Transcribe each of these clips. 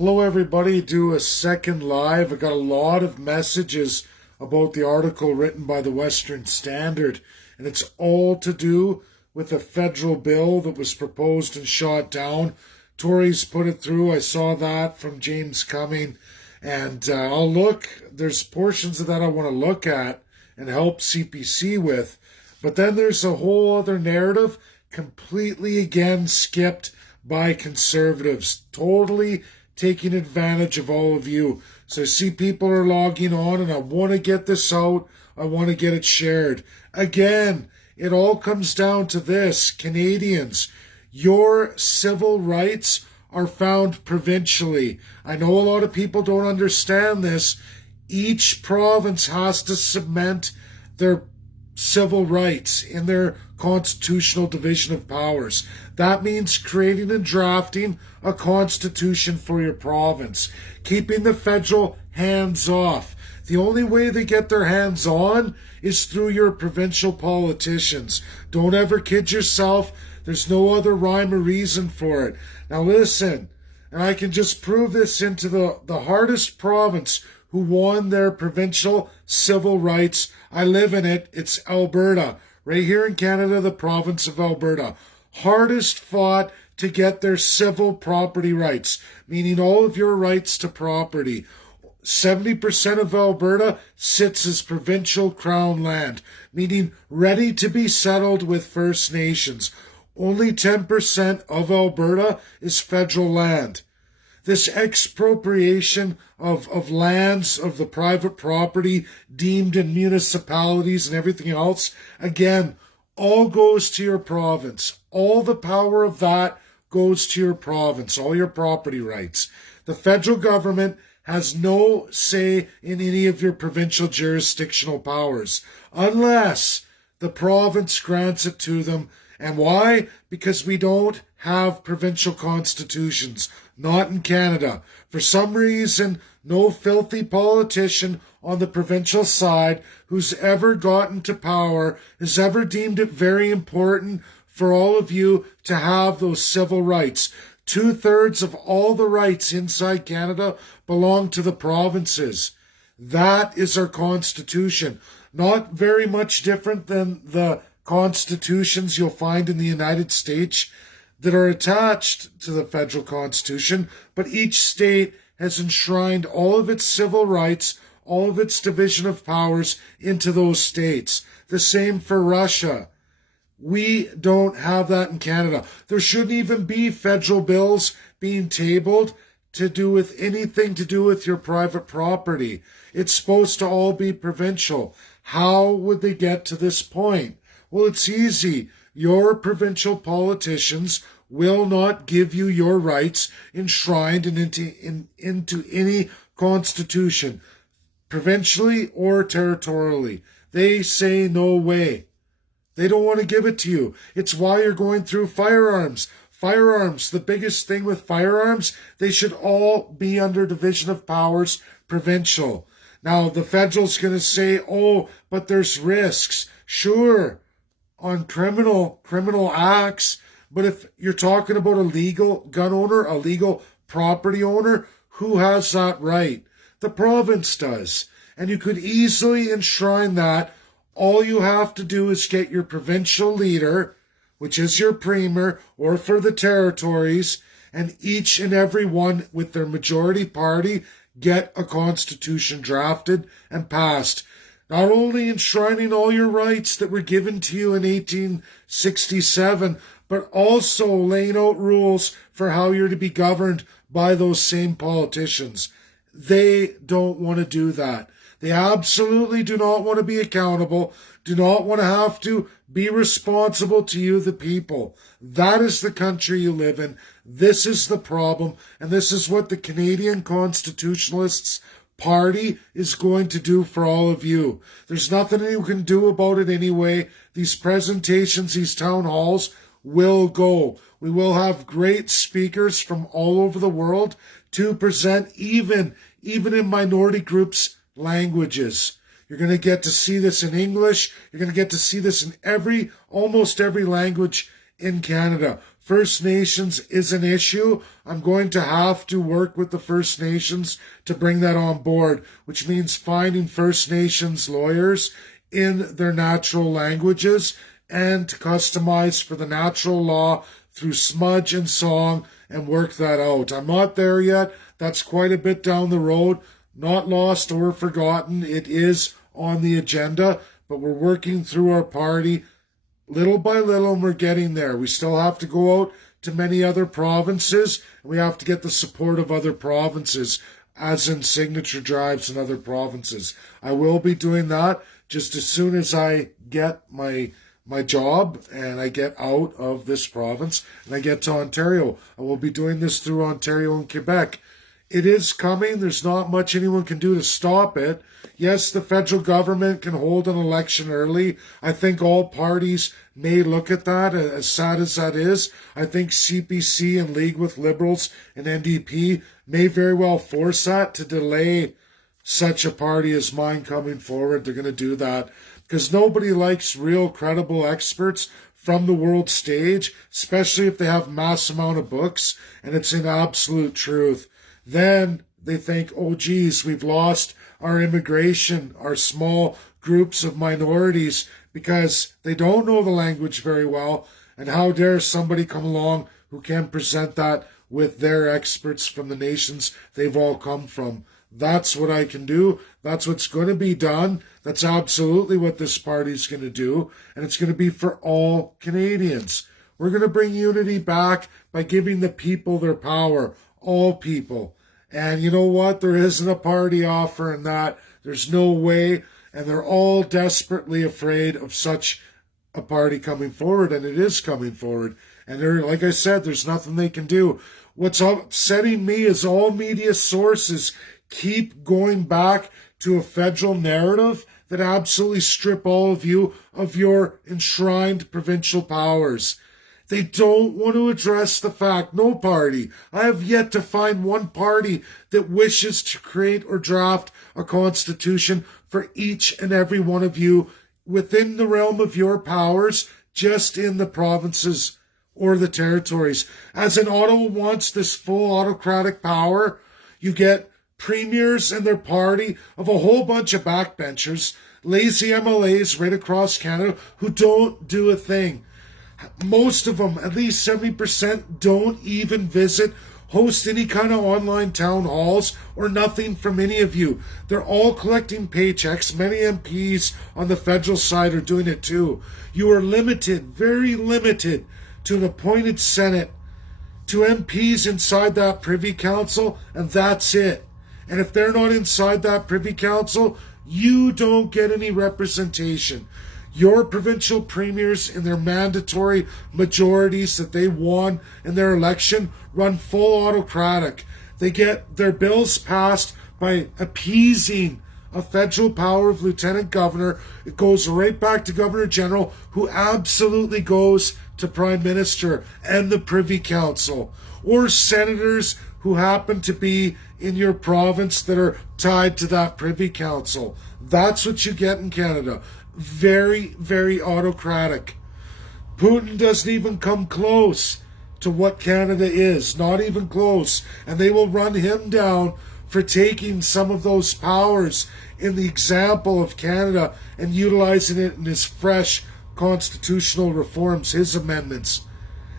Hello, everybody. Do a second live. I got a lot of messages about the article written by the Western Standard, and it's all to do with a federal bill that was proposed and shot down. Tories put it through. I saw that from James Cumming, and there's portions of that I want to look at and help CPC with, but then there's a whole other narrative completely again skipped by conservatives, totally taking advantage of all of you. So I see people are logging on, and I want to get this out. I want to get it shared. Again, it all comes down to this. Canadians, your civil rights are found provincially. I know a lot of people don't understand this. Each province has to cement their civil rights in their constitutional division of powers. That means creating and drafting a constitution for your province, keeping the federal hands off. The only way they get their hands on is through your provincial politicians. Don't ever kid yourself. There's no other rhyme or reason for it. Now listen, and I can just prove this into the hardest province who won their provincial civil rights. I live in it. It's Alberta. Right here in Canada, the province of Alberta. Hardest fought to get their civil property rights, meaning all of your rights to property. 70% of Alberta sits as provincial crown land, meaning ready to be settled with First Nations. Only 10% of Alberta is federal land. This expropriation of lands, of the private property deemed in municipalities and everything else, again, all goes to your province. All the power of that goes to your province, all your property rights. The federal government has no say in any of your provincial jurisdictional powers, unless the province grants it to them. And why? Because we don't have provincial constitutions. Not in Canada. For some reason, no filthy politician on the provincial side who's ever gotten to power has ever deemed it very important for all of you to have those civil rights. 2/3 of all the rights inside Canada belong to the provinces. That is our constitution. Not very much different than the constitutions you'll find in the United States that are attached to the federal constitution, but each state has enshrined all of its civil rights, all of its division of powers into those states. The same for Russia. We don't have that in Canada. There shouldn't even be federal bills being tabled to do with anything to do with your private property. It's supposed to all be provincial. How would they get to this point? Well, it's easy. Your provincial politicians will not give you your rights enshrined into any constitution, provincially or territorially. They say no way. They don't want to give it to you. It's why you're going through firearms. Firearms, the biggest thing with firearms, they should all be under division of powers, provincial. Now, the federal's going to say, oh, but there's risks. Sure, on criminal acts, but if you're talking about a legal gun owner, a legal property owner, who has that right? The province does. And you could easily enshrine that. All you have to do is get your provincial leader, which is your premier, or for the territories, and each and every one with their majority party get a constitution drafted and passed. Not only enshrining all your rights that were given to you in 1867, but also laying out rules for how you're to be governed by those same politicians. They don't want to do that. They absolutely do not want to be accountable, do not want to have to be responsible to you, the people. That is the country you live in. This is the problem, and this is what the Canadian Constitutionalists Party is going to do for all of you. There's nothing you can do about it anyway. These presentations, these town halls will go. We will have great speakers from all over the world to present even in minority groups' languages. You're going to get to see this in English. You're going to get to see this in almost every language in Canada. First Nations is an issue. I'm going to have to work with the First Nations to bring that on board, which means finding First Nations lawyers in their natural languages and to customize for the natural law through smudge and song and work that out. I'm not there yet. That's quite a bit down the road. Not lost or forgotten. It is on the agenda, but we're working through our party little by little, and we're getting there. We still have to go out to many other provinces, and we have to get the support of other provinces, as in signature drives in other provinces. I will be doing that just as soon as I get my job and I get out of this province and I get to Ontario. I will be doing this through Ontario and Quebec. It is coming. There's not much anyone can do to stop it. Yes, the federal government can hold an election early. I think all parties may look at that, as sad as that is. I think CPC and League with Liberals and NDP may very well force that to delay such a party as mine coming forward. They're going to do that because nobody likes real credible experts from the world stage, especially if they have mass amount of books and it's in absolute truth. Then they think, oh geez, we've lost our immigration, our small groups of minorities, because they don't know the language very well. And how dare somebody come along who can present that with their experts from the nations they've all come from. That's what I can do. That's what's going to be done. That's absolutely what this party's going to do. And it's going to be for all Canadians. We're going to bring unity back by giving the people their power. All people. And you know what? There isn't a party offering that. There's no way. And they're all desperately afraid of such a party coming forward. And it is coming forward. And there, like I said, there's nothing they can do. What's upsetting me is all media sources keep going back to a federal narrative that absolutely strip all of you of your enshrined provincial powers. They don't want to address the fact, no party. I have yet to find one party that wishes to create or draft a constitution for each and every one of you within the realm of your powers, just in the provinces or the territories. As in Ottawa wants this full autocratic power, you get premiers and their party of a whole bunch of backbenchers, lazy MLAs right across Canada who don't do a thing. Most of them, at least 70%, don't even host any kind of online town halls or nothing from any of you. They're all collecting paychecks. Many MPs on the federal side are doing it too. You are limited, very limited, to an appointed Senate, to MPs inside that Privy Council, and that's it. And if they're not inside that Privy Council, you don't get any representation. Your provincial premiers in their mandatory majorities that they won in their election run full autocratic. They get their bills passed by appeasing a federal power of lieutenant governor. It goes right back to Governor General, who absolutely goes to Prime Minister and the Privy Council, or senators who happen to be in your province that are tied to that Privy Council. That's what you get in Canada. Very, very autocratic. Putin doesn't even come close to what Canada is. Not even close. And they will run him down for taking some of those powers in the example of Canada and utilizing it in his fresh constitutional reforms, his amendments.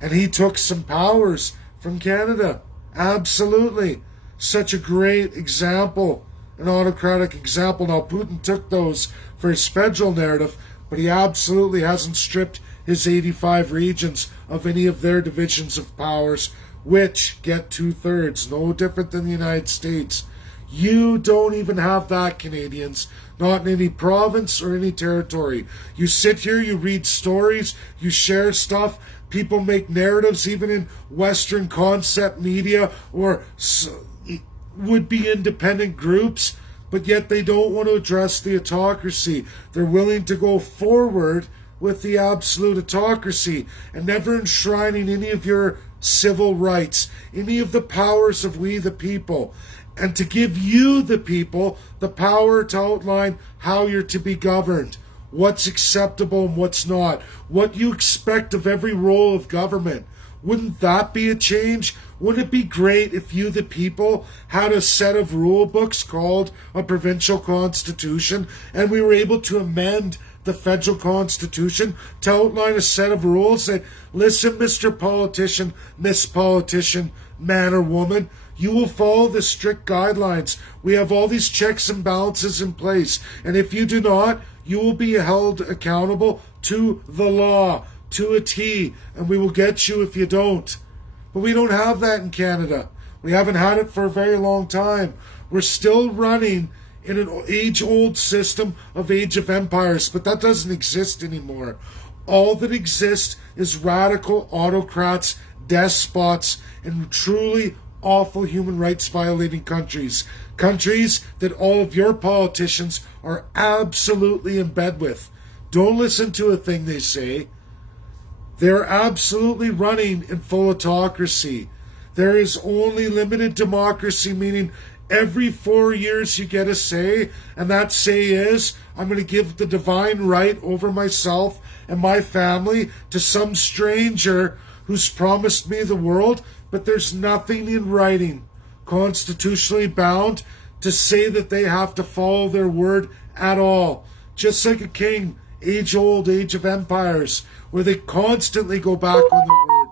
And he took some powers from Canada. Absolutely. Such a great example, an autocratic example. Now, Putin took those for his federal narrative, but he absolutely hasn't stripped his 85 regions of any of their divisions of powers, which get 2/3, no different than the United States. You don't even have that, Canadians, not in any province or any territory. You sit here, you read stories, you share stuff, people make narratives even in Western concept media or would-be independent groups, but yet they don't want to address the autocracy. They're willing to go forward with the absolute autocracy and never enshrining any of your civil rights, any of the powers of we the people, and to give you the people the power to outline how you're to be governed, what's acceptable and what's not, what you expect of every role of government, Wouldn't that be a change? Wouldn't it be great if you, the people, had a set of rule books called a provincial constitution, and we were able to amend the federal constitution to outline a set of rules that, listen, Mr. Politician, Miss Politician, man or woman, you will follow the strict guidelines. We have all these checks and balances in place, and if you do not, you will be held accountable to the law, to a T, and we will get you if you don't. But we don't have that in Canada. We haven't had it for a very long time. We're still running in an age-old system of Age of Empires, but that doesn't exist anymore. All that exists is radical autocrats, despots, and truly awful human rights violating countries. Countries that all of your politicians are absolutely in bed with. Don't listen to a thing they say. They're absolutely running in full autocracy. There is only limited democracy, meaning every 4 years you get a say, and that say is, I'm going to give the divine right over myself and my family to some stranger who's promised me the world, but there's nothing in writing, constitutionally bound, to say that they have to follow their word at all. Just like a king, age-old Age of Empires, where they constantly go back on their word,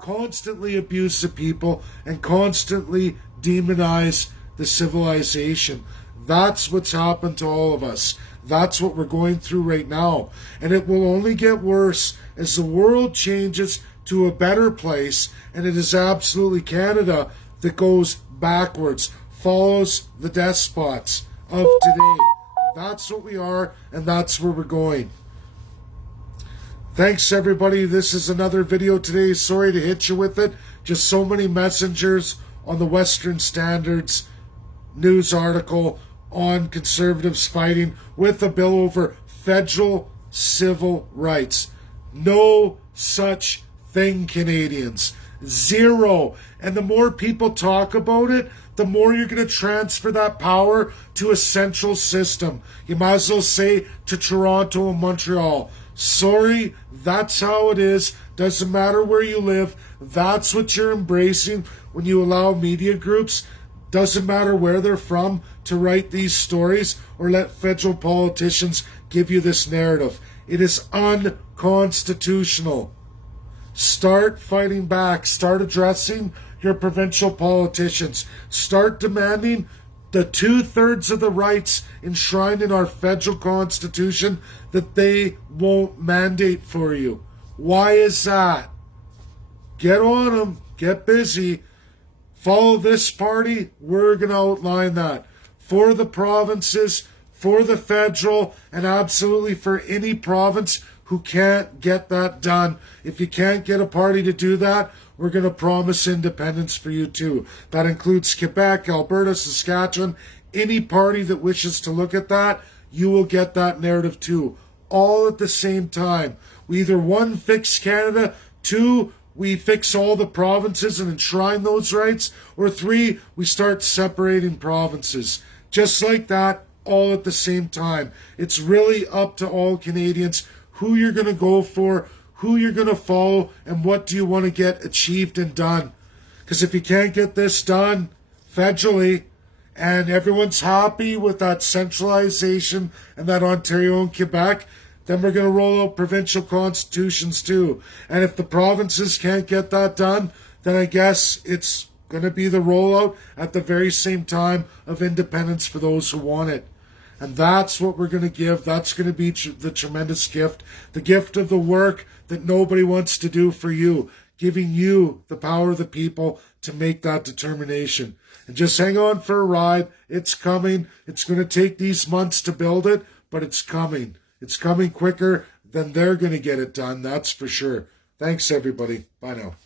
constantly abuse the people, and constantly demonize the civilization. That's what's happened to all of us. That's what we're going through right now. And it will only get worse as the world changes to a better place, and it is absolutely Canada that goes backwards, follows the despots of today. That's what we are, and that's where we're going. Thanks, everybody. This is another video today. Sorry to hit you with it. Just so many messengers on the Western Standards news article on conservatives fighting with a bill over federal civil rights. No such thing, Canadians. Zero. And the more people talk about it, the more you're going to transfer that power to a central system. You might as well say to Toronto and Montreal. Sorry, that's how it is. Doesn't matter where you live. That's what you're embracing when you allow media groups, doesn't matter where they're from, to write these stories or let federal politicians give you this narrative. It is unconstitutional. Start fighting back. Start addressing your provincial politicians. Start demanding the 2/3 of the rights enshrined in our federal constitution that they won't mandate for you. Why is that? Get on them. Get busy. Follow this party. We're going to outline that. For the provinces, for the federal, and absolutely for any province who can't get that done. If you can't get a party to do that, we're going to promise independence for you too. That includes Quebec, Alberta, Saskatchewan. Any party that wishes to look at that, you will get that narrative too. All at the same time. We either, one, fix Canada, two, we fix all the provinces and enshrine those rights, or three, we start separating provinces. Just like that, all at the same time. It's really up to all Canadians who you're going to go for, who you're going to follow, and what do you want to get achieved and done. Because if you can't get this done federally, and everyone's happy with that centralization and that Ontario and Quebec, then we're going to roll out provincial constitutions too. And if the provinces can't get that done, then I guess it's going to be the rollout at the very same time of independence for those who want it. And that's what we're going to give. That's going to be the tremendous gift. The gift of the work that nobody wants to do for you. Giving you the power of the people to make that determination. And just hang on for a ride. It's coming. It's going to take these months to build it, but it's coming. It's coming quicker than they're going to get it done. That's for sure. Thanks, everybody. Bye now.